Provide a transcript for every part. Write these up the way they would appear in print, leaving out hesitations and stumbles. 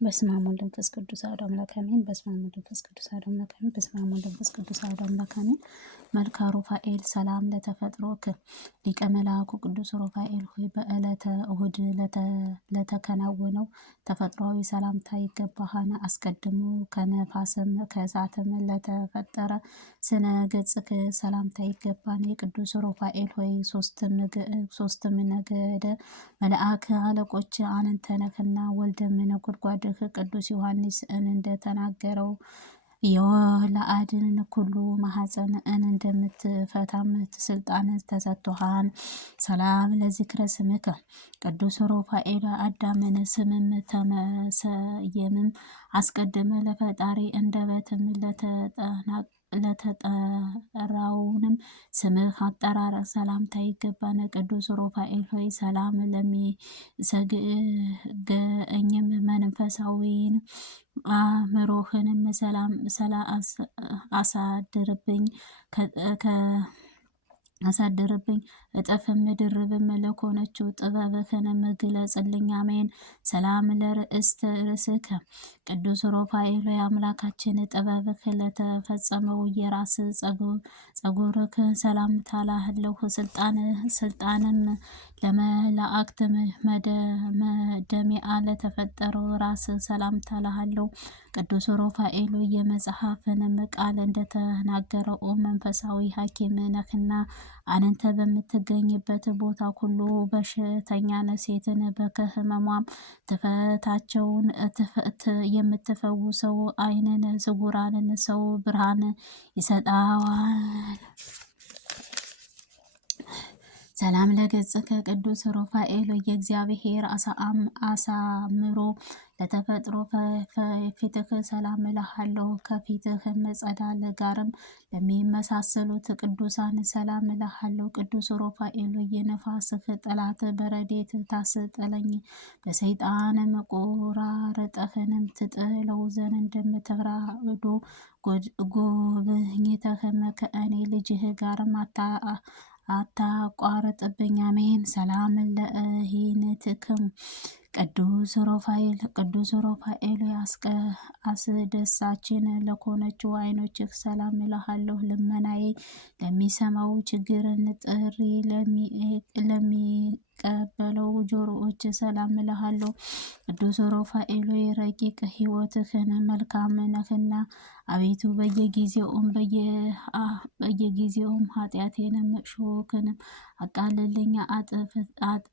በስመ አብ ወወልድ ወመንፈስ ቅዱስ አሐዱ አምላክ አሜን። በስመ አብ ወወልድ ወመንፈስ ቅዱስ አሐዱ አምላክ አሜን። በስመ አብ ወወልድ ወመንፈስ ቅዱስ አሐዱ አምላክ አሜን። መልካ ሩፋኤል ሰላም ለተፈጥሮክ ሊቀ መላኩ ቅዱስ ሩፋኤል ሆይ በዕለተ እሁድ ለተከናወነው ተፈጥሯዊ ሰላምታ ይገባሃል። አስቀድሞ ከነፋስም ከእሳትም ለተፈጠረ ስነ ገጽክ ሰላምታ ይገባል። የቅዱስ ሩፋኤል ሆይ ሶስትም ነገደ መልአክ አለቆች አንተ ነህና ወልደ ነጎድጓድህ ቅዱስ ዮሐንስ እንደተናገረው የወላአድን ኩሉ ማኅፀን እንደምትፈታም ስልጣን ተሰጥቶሃል። ሰላም ለዝክረ ስምከ ቅዱስ ሩፋኤል አዳምን ስምም ተመሰየምም አስቀድመ ለፈጣሪ እንደበትም ለተጠራውንም ስምህ አጠራር ሰላምታ ይገባን። ቅዱስ ሩፋኤል ሆይ ሰላም ለሚሰግገኝም መንፈሳዊን አእምሮህንም ሰላም አሳድርብኝ እጥፍም ድርብም ለኮነችው ጥበብህንም ግለጽልኝ። አሜን። ሰላም ለርእስተ ርእስከ ቅዱስ ሩፋኤል አምላካችን ጥበብህ ለተፈጸመው የራስ ጸጉርክ ሰላምታ ላህለሁ። ስልጣንም ለመላእክትም መደሚያ ለተፈጠረው ራስ ሰላምታ ላህለሁ። ቅዱስ ሩፋኤል የመጽሐፍንም ቃል እንደተናገረው መንፈሳዊ ሐኪም ነህና አንተ በምትገኝበት ቦታ ሁሉ በሽተኛን ሴትን በህመሟም ትፈታቸውን የምትፈውሰው ዓይንን ስውራንን ሰው ብርሃን ይሰጣዋል። ሰላም ለገጽከ ቅዱስ ሩፋኤል የእግዚአብሔር አሳምሮ ለተፈጥሮ ፊትህ ሰላም እልሃለሁ። ከፊትህም ጸዳል ጋርም ለሚመሳሰሉት ቅዱሳን ሰላም እልሃለሁ። ቅዱስ ሩፋኤል የነፋስህ ጠላት በረዴት ታስጥለኝ በሰይጣንም ቆራርጠህንም ትጥለው ዘንድ እንደምትራዶ ጎብኝተህም ከእኔ ልጅህ ጋርም አታቋርጥብኝ። አሜን። ሰላም ለእሂንትክም ቅዱስ ሩፋኤል አስደሳችን ለኮነችው ዓይኖችህ ሰላም እልሃለሁ። ልመናዬ ለሚሰማው ችግርን ጥሪ ለሚቀበለው ጆሮዎች ሰላም እልሃለሁ። ቅዱስ ሩፋኤል ረቂቅ ሕይወትህን መልካም ነህና አቤቱ በየጊዜውም ኃጢአቴንም ሾክንም አቃልልኝ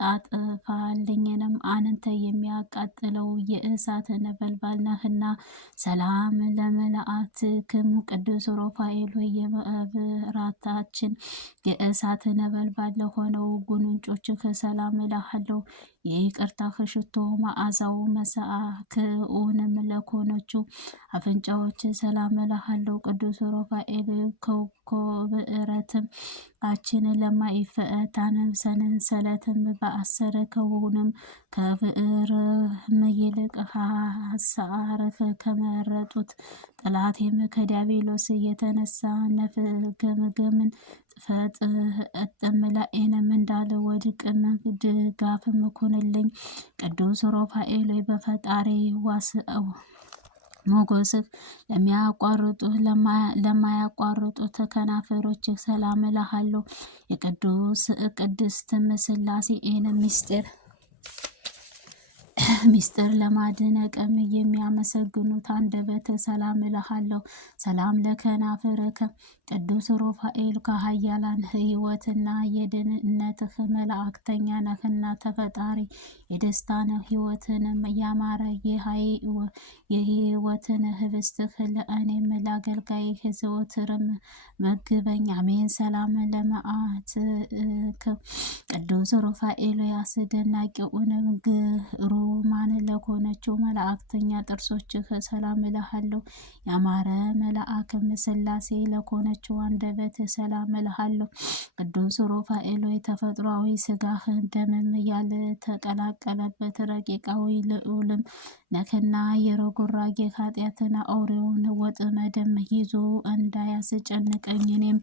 አጥፋልኝንም አንተ የሚያቃጥለው የእሳት ነበልባል ነህና። ሰላም ለመላእክትክም ቅዱስ ሩፋኤል የመብራታችን የእሳት ነበልባል ለሆነው ጉንጮችህ ሰላም እልሃለሁ። የይቅርታህ ሽቶ መዓዛው መሳክኡንም ለኮነችው አፍንጫዎች ሰላም እልሃለሁ። ቅዱስ ሩፋኤል ከብረትም አችን ለማይፈታንም ሰንሰለትም በአሰረከውንም ከብዕርም ይልቅ ሐሳርህ ከመረጡት ጠላቴም ከዲያብሎስ የተነሳ ነፍገምገምን ጥፈጥም ላኤንም እንዳልወድቅም ድጋፍም ኩንልኝ። ቅዱስ ሩፋኤል በፈጣሪ ዋስአው ሞገስህ ለማያቋርጡት ከናፈሮችህ ሰላም እልሃለሁ። የቅድስትም ሥላሴን ሚስጥር ለማድነቅም የሚያመሰግኑት አንደበት ሰላም እልሃለሁ። ሰላም ለከናፍርከ ቅዱስ ሩፋኤል ከኃያላን ሕይወትና የድህነትህ መላእክተኛ ነህና ተፈጣሪ የደስታን ሕይወትንም ያማረ የሕይወትን ህብስትህ ለእኔም ለአገልጋይህ ዘወትርም መግበኝ። አሜን። ሰላም ለመዓትከ ቅዱስ ሩፋኤል አስደናቂውንም ግሩማን ለኮነችው መላእክተኛ ጥርሶችህ ሰላም እልሃለሁ። ያማረ መልአክም ሥላሴ ለኮነችው አንደበት ሰላም እልሃለሁ። ቅዱስ ሩፋኤል ተፈጥሯዊ ሥጋህ ደምም ያልተቀላቀለበት ረቂቃዊ ልዑልም ነክና የረጉራጌ ኃጢአትን አውሬውን ወጥመድም ይዞ እንዳያስጨንቀኝ እኔም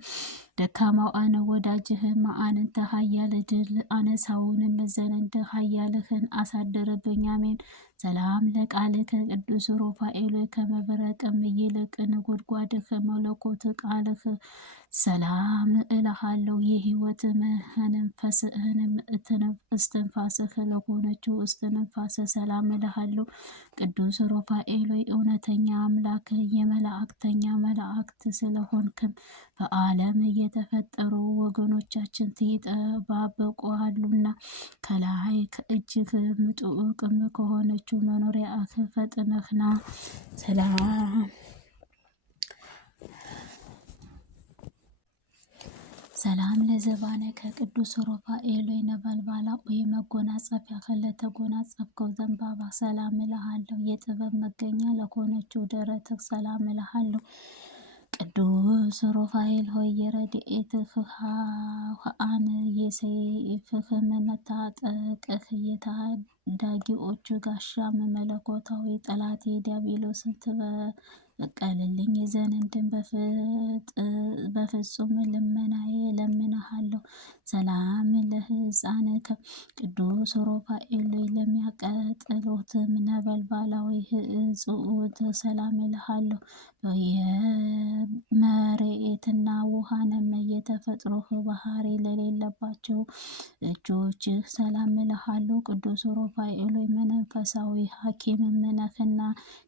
ደካማው አነ ወዳጅህም አንተ ኃያል ድል አነሳውንም ዘንድ ኃያልህን አሳድርብኝ። አሜን። ሰላም ለቃልከ ቅዱስ ሩፋኤል ከመብረቅም ይልቅ ነጎድጓድህ መለኮት ቃልህ ሰላም እልሃለሁ። የህይወት መንፈስህንም እስትንፋስህ ለሆነችው እስትንፋስ ሰላም እልሃለሁ። ቅዱስ ሩፋኤል እውነተኛ አምላክ የመላእክተኛ መላእክት ስለሆንክም በዓለም የተፈጠሩ ወገኖቻችን ይጠባበቁሃሉና ከላይ ከእጅህ ምጡቅም ከሆነችው መኖሪያህ ፈጥነህና ሰላም ለዘባነ ከቅዱስ ሩፋኤል ነበልባላዊ መጎናጸፊያ ለተጎናጸፍከው ዘንባባ ሰላም እልሃለሁ። የጥበብ መገኛ ለሆነችው ደረትህ ሰላም እልሃለሁ። ቅዱስ ሩፋኤል ሆይ የረድኤትህ ኃአን የሰይፍህም መታጠቅህ የታዳጊዎች ጋሻም መለኮታዊ ጠላቴ ዲያብሎስን ትበቀልልኝ ዘንድን በፍጹም ልመናዬ ለምንሃለሁ። ሰላም ለሕፃንከ ቅዱስ ሩፋኤል ለሚያቀጥሉትም ነበልባላዊ እጽዋት ሰላም እልሃለሁ። የመሬትና ውሃንም የተፈጥሮህ ባህሪ ለሌለባቸው እጆችህ ሰላም እልሃለሁ። ቅዱስ ሩፋኤል መንፈሳዊ ሐኪምም ነህና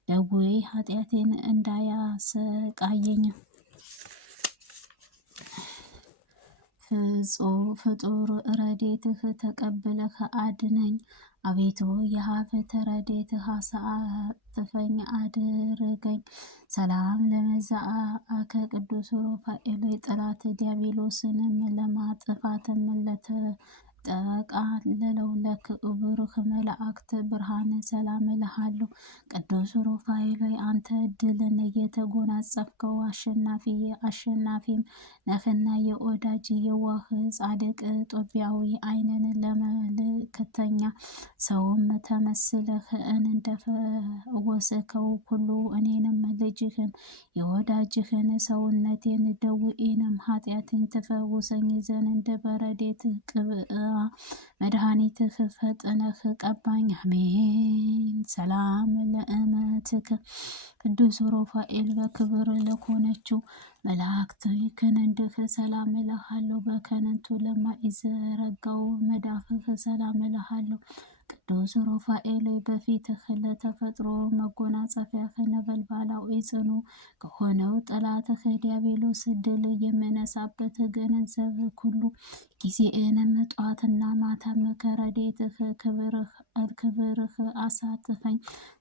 ደዌ ኃጢአቴን እንዳያሰቃየኝ ፍጡር ረድኤትህ ተቀብለህ አድነኝ። አቤቱ የሀብት ረድኤትህ አሳትፈኝ አድርገኝ። ሰላም ለመዛአከ ቅዱስ ሩፋኤል ጠላት ዲያብሎስንም ለማጥፋትም ለተጠቃለለው ለክቡርህ መላእክት ብርሃን ሰላም እልሃለሁ። ቅዱስ ሩፋኤል አንተ ድልን የተጎናጸፍከው አሸናፊም ነህና የወዳጅ የዋህ ጻድቅ ጦቢያዊ ዓይንን ለመልክተኛ ሰውም ተመስለህ እንደፈወስከው ሁሉ እኔንም ልጅህን የወዳጅህን ሰውነቴን ደዌንም ኃጢአቴን ትፈውሰኝ ዘንድ በረድኤትህ ቅብአ መድኃኒትህ ፈጥነህ ቀባኝ። አሜን። ሰላም ለእመትከ ቅዱስ ሩፋኤል በክብር ለሆነችው መላእክት ክንድህ ሰላም እልሃለሁ። በከንቱ ለማይዘረጋው መዳፍህ ሰላም እልሃለሁ። ቅዱስ ሩፋኤል በፊትህ ለተፈጥሮ መጎናጸፊያ ነበልባላዊ ጽኑ ከሆነው ጠላትህ ዲያብሎስ ድል የምነሳበት ገንዘብ ሁሉ ጊዜንም ጠዋትና ማታም ከረድኤትህ ክብርህ አሳትፈኝ።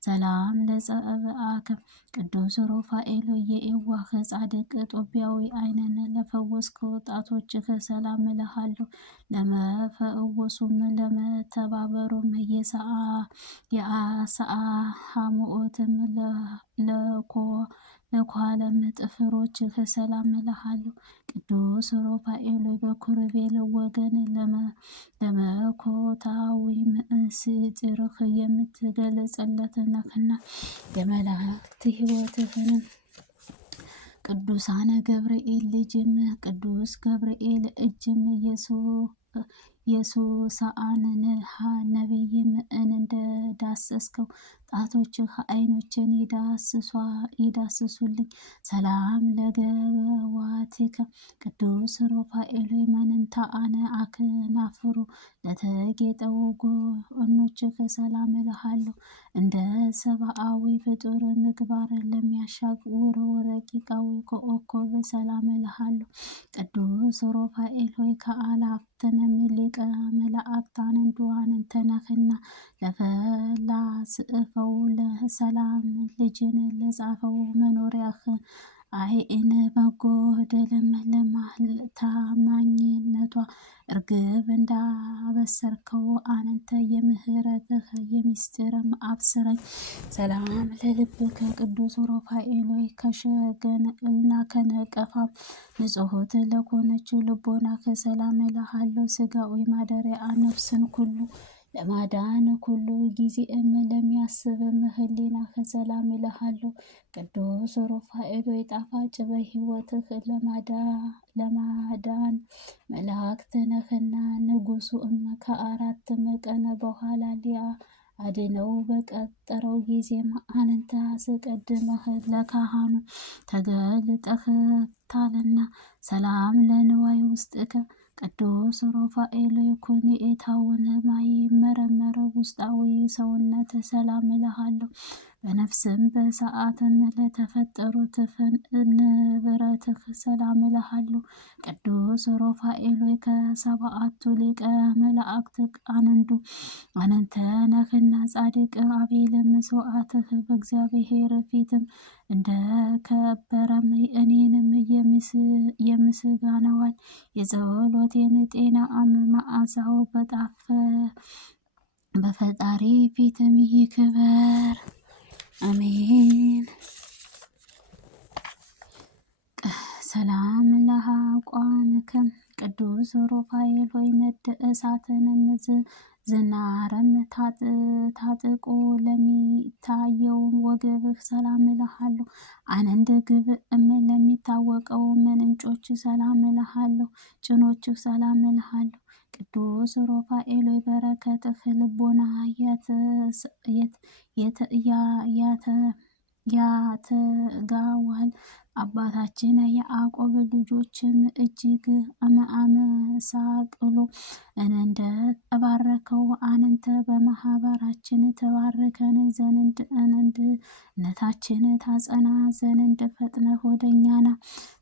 ሰላም ለጸብአከ ቅዱስ ሩፋኤል የዋህ ጻድቅ ጦቢያዊ ዓይንን ለፈወስከው ጣቶችህ ሰላም እልሃለሁ። ለመፈወሱም ለመተባበሩም የአሳሃሙኦትም ለኳለም ጥፍሮችህ ሰላም እልሃለሁ። ቅዱስ ሩፋኤል በኪሩቤል ወገን ለመለኮታዊ ምስጢርህ የምትገለጽለት ነህና የመላእክት ሕይወትህንም ቅዱሳነ ገብርኤል ልጅም ቅዱስ ገብርኤል እጅም የሱሳአንን ነቢይም እንደዳሰስከው ጣቶችህ ዓይኖችን ይዳስሱልኝ። ሰላም ለገበዋቲከ ቅዱስ ሩፋኤል መንንታአነ አክናፍሩ ለተጌጠው ጎኖችህ ሰላም እልሃለሁ። እንደ ሰብአዊ ፍጡር ምግባር ለሚያሻግር ረቂቃዊ ኮከብ ሰላም እልሃለሁ። ቅዱስ ሩፋኤል ሆይ ከአላፍትንም ሊቀ መላእክት አንዱ አንተ ነህና ለፈላስፋው ለሰላም ልጅን ለጻፈው መኖሪያህ አይን መጎደልም ለታማኝነቷ እርግብ እንዳበሰርከው አንተ የምህረትህ የምስጢርም አብስረኝ። ሰላም ለልብከ ቅዱስ ሩፋኤል ከሸገንና ከነቀፋ ንጹሕት ለሆነችው ልቦናህ ሰላም እልሃለሁ። ሥጋዊ ማደሪያ ነፍስን ሁሉ ለማዳን ኩሉ ጊዜም ለሚያስብም ህሊናከ ሰላም እልሃለሁ። ቅዱስ ሩፋኤል ሆይ ጣፋጭ በሕይወትህ ለማዳን መላእክት ነህና ንጉሡም ከ4 ቀን በኋላ አድነው በቀጠረው ጊዜም አንተ አስቀድመህ ለካህኑ ተገልጠህታልና። ሰላም ለንዋይ ውስጥከ ቅዱስ ሩፋኤል ኩነኔታውን ማይመረመር ውስጣዊ ሰውነት ሰላም እልሃለሁ። በነፍስም በሰዓትም ለተፈጠሩት ንብረትህ ሰላም እልሃለሁ። ቅዱስ ሩፋኤል ከ7ቱ ሊቀ መላእክት አንተ ነህና ጻድቅ አቤል መስዋዕትህ በእግዚአብሔር ፊትም እንደ ከበረም እኔንም የምስጋናዋን የጸሎቴን ጤና መዓዛው በፈጣሪ ፊትም ይክበር፣ አሜን። ሰላም ለአቋምከ ቅዱስ ሩፋኤል ሆይ ነድ እሳትንም ዝናርም ታጥቆ ለሚታየው ወገብህ ሰላም እልሃለሁ። አንድ ግብእም ለሚታወቀው ምንጮች ሰላም እልሃለሁ። ጭኖችህ ሰላም እልሃለሁ። ቅዱስ ሩፋኤል ሆይ በረከትህ ልቦና ያተጋዋል። አባታችን የያዕቆብ ልጆችም እጅግ አመሳቅሎ እንደ ተባረከው አንተ በማህበራችን ተባርከን ዘንድ አንድነታችን ታጸና ዘንድ ፈጥነህ ወደኛና።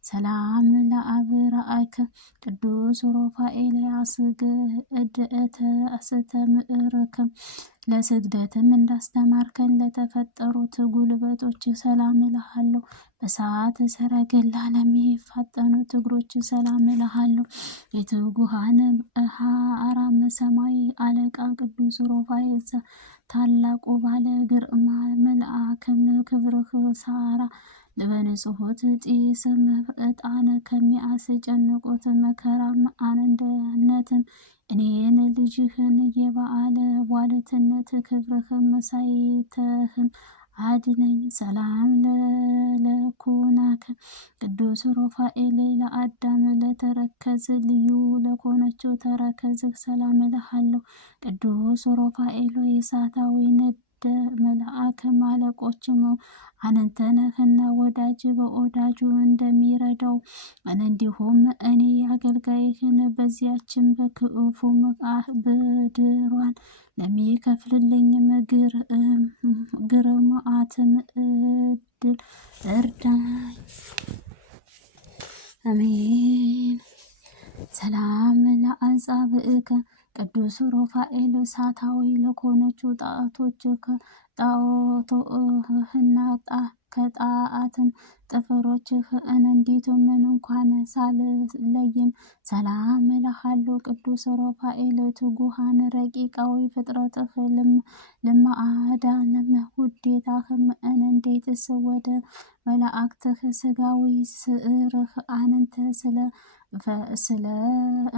ሰላም ለአብራእከ ቅዱስ ሩፋኤል አስግደተ አስተምዕርከ ለስግደትም እንዳስተማርከን ለተፈጠሩት ጉልበቶች ሰላም እልሃለሁ። በሰዓት ሰረገላ ለሚፋጠኑት እግሮች ሰላም እልሃለሁ። የትጉሃን አራም ሰማይ አለቃ ቅዱስ ሩፋኤል ታላቁ ባለ ግርማ መልአክም ክብርህ ሳራ በንጹሖት ጢስም ዕጣን ከሚያስጨንቁት መከራም አንድነትም እኔን ልጅህን የበዓለ ዋልትነት ክብርህም ሳይተህም አድነኝ። ሰላም ለኩናከ ቅዱስ ሩፋኤል ለአዳም ለተረከዝ ልዩ ለሆነችው ተረከዝህ ሰላም እልሃለሁ። ቅዱስ ሩፋኤል የእሳታዊ ነደ መልአክ አለቆችም አንተ ነህና ወዳጅ በወዳጁ እንደሚረዳው እንዲሁም እኔ አገልጋይህን በዚያችን በክፉ ብድሯን ለሚከፍልልኝም ግርማትም እድል እርዳኝ፣ አሜን። ሰላም ለአንጻብዕከ ቅዱስ ሩፋኤል እሳታዊ ለሆነችው ጣዖትህና ከጣዖትም ጥፍሮችህ እንዲቱም እንኳን ሳልለይም ሰላም እልሃለሁ። ቅዱስ ሩፋኤል ትጉሃን ረቂቃዊ ፍጥረትህ ለማዳንም ውዴታህም እንዴትስ ወደ መላእክትህ ስጋዊ ስዕርህ አንተ ስለ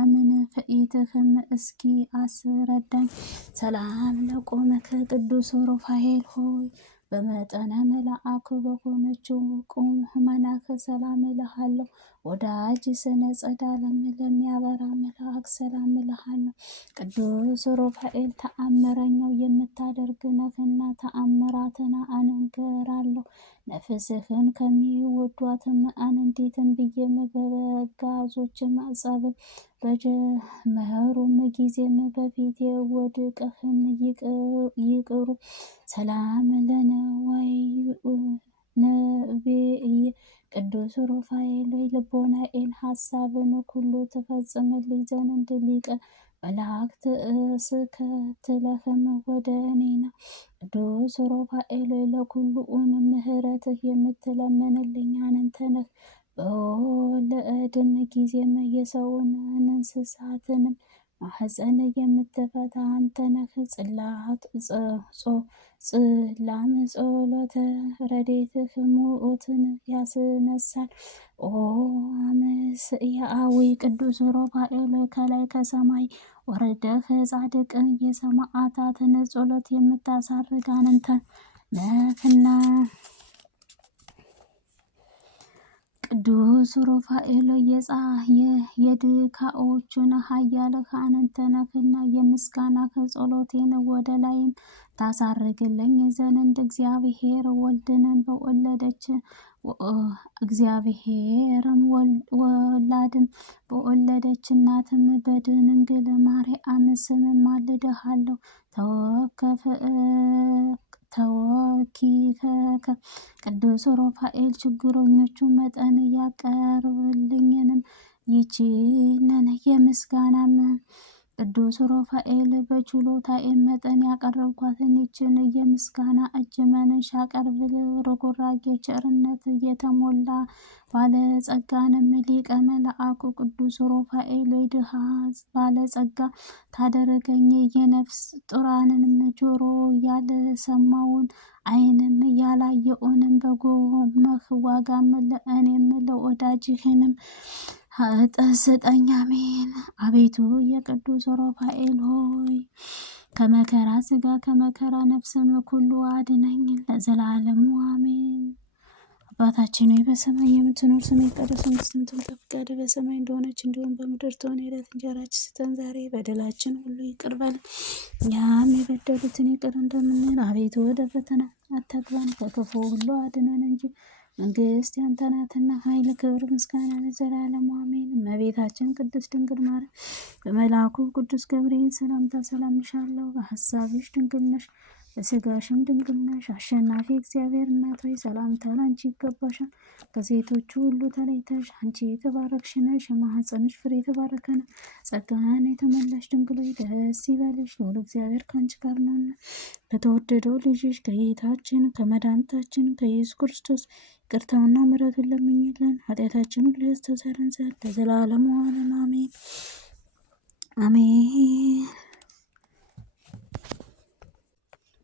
እምን ፍኢትህም እስኪ አስረዳኝ። ሰላም ለቆመከ ቅዱስ ሩፋኤል ሆይ በመጠነ መልአክ በሆነችው ቁመናህ ሰላም እልሃለሁ። ወዳጅ ስነ ጸዳለም ለሚያበራ መልአክ ሰላም እልሃለሁ። ቅዱስ ሩፋኤል ተአምረኛው የምታደርግ ነህና ተአምራትን አነገራለሁ። ነፍስህን ከሚወዷትም አንዲትም ብዬም በጋዞችም ጸብ በጀመሩም ጊዜም በፊቴ ወድቀህም ይቅሩ። ሰላም ለነዋይ ነብይ ቅዱስ ሩፋኤል ልቦናዬን ሀሳብን ሁሉ ትፈጽምልኝ ዘንድ ሊቀ መላእክት እስከትለህም ወደ እኔና። ቅዱስ ሩፋኤል ለኩሉም ምህረትህ የምትለምንልኝ አንተ ነህ። በወለድም ጊዜም የሰውን እንስሳትንም ማኅፀን የምትፈታ አንተ ነህ። ጽላም ጸሎተ ረድኤትህ ሙዑትን ያስነሳል። ኦ አመስያዊ ቅዱስ ሩፋኤል ከላይ ከሰማይ ወረደህ ጻድቅን የሰማዕታትን ጸሎት የምታሳርግ አንተ ነህና። ቅዱስ ሩፋኤል የድካኦችን ኃያል አንተ ነህና የምስጋናህ ጸሎቴን ወደ ላይም ታሳርግልኝ ዘንድ እግዚአብሔር ወልድን በወለደች እናትም በድንግል ማርያም ስም ማልድሃለሁ። ተወኪከ ቅዱስ ሩፋኤል ችግረኞቹ መጠን ያቀርብልኝንም ይቺንን የምስጋናም ቅዱስ ሩፋኤል በችሎታዬ መጠን ያቀረብኳትን ይችን የምስጋና እጅ መንሻ አቀርብል። ርኅራኄ ቸርነት የተሞላ ባለጸጋንም ሊቀ መላእክት ቅዱስ ሩፋኤል ድሃ ባለጸጋ ታደርገኝ። የነፍስ ጡራንንም ጆሮ ያልሰማውን ዓይንም ያላየውንም በጎመህ ዋጋም ለእኔም ለወዳጅህንም ስጠኝ። አሜን። አቤቱ የቅዱስ ሩፋኤል ሆይ ከመከራ ሥጋ ከመከራ ነፍስም ሁሉ አድነኝ ለዘላለሙ አሜን። አባታችን ሆይ በሰማይ የምትኖር ስምህ ይቀደስ፣ መንግሥትህ ትምጣ፣ ፈቃድህ በሰማይ እንደሆነች እንዲሁም በምድር ትሁን። የዕለት እንጀራችንን ስጠን ዛሬ፣ በደላችን ሁሉ ይቅር በለን እኛም የበደሉትን ይቅር እንደምንል። አቤቱ ወደ ፈተና አታግባን ከክፉ ሁሉ አድነን እንጂ መንግሥት ያንተ ናትና፣ ኃይል፣ ክብር፣ ምስጋና ለዘላለሙ አሜን። እመቤታችን ቅድስት ድንግል ማርያም በመልአኩ ቅዱስ ገብርኤል ሰላምታ ሰላም እልሻለሁ። በሐሳብሽ ድንግል ነሽ፣ በሥጋሽም ድንግል ነሽ። አሸናፊ እግዚአብሔር እናት ሆይ ሰላምታ ላንቺ ይገባሻል። ከሴቶቹ ሁሉ ተለይተሽ አንቺ የተባረክሽ ነሽ፣ የማኅፀንሽ ፍሬ የተባረከ ነው። ጸጋን የተሞላሽ ድንግል ሆይ ደስ ይበልሽ፣ ልዑል እግዚአብሔር ከአንቺ ጋር ነውና ከተወደደው ልጅሽ ከጌታችን ከመድኃኒታችን ከኢየሱስ ክርስቶስ ይቅርታውና ምሕረቱን ለምኝልን ኃጢአታችን ሁሉ ያስተሰርይልን ዘንድ ለዘላለሙ አሜን አሜን።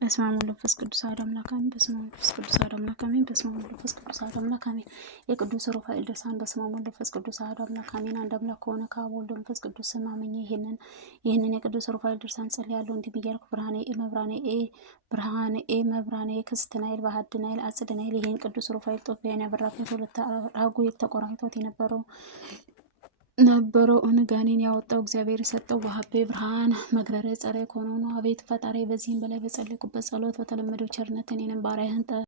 በስመ አብ ወወልድ ወመንፈስ ቅዱስ አሐዱ አምላክ አሜን። በስመ አብ ወወልድ ወመንፈስ ቅዱስ አሐዱ አምላክ አሜን። በስመ አብ ወወልድ ወመንፈስ ቅዱስ አሐዱ አምላክ አሜን። የቅዱስ ሩፋኤል ድርሳን። በስመ አብ ወወልድ ወመንፈስ ቅዱስ አሐዱ አምላክ አሜን። አንድ አምላክ ከሆነ ከአብ ወልድ መንፈስ ቅዱስ ስም አምኜ ይህንን የቅዱስ ሩፋኤል ድርሳን ጸልያለሁ። እንዲህ ብያለሁ። ብርሃኔ ክስትናኤል ባህድናኤል አጽድናኤል። ይህን ቅዱስ ሩፋኤል ጦቢያን ያበራበት ሁለት ራጉኤል ተቆራኝቶት ነበረው ጋኔን ያወጣው እግዚአብሔር የሰጠው ወሀቤ ብርሃን መግረረ ጸረ ከሆነው ነው። አቤቱ ፈጣሪ በዚህም በላይ በጸለይኩበት ጸሎት በተለመደው ቸርነት እኔንም ባሪያህን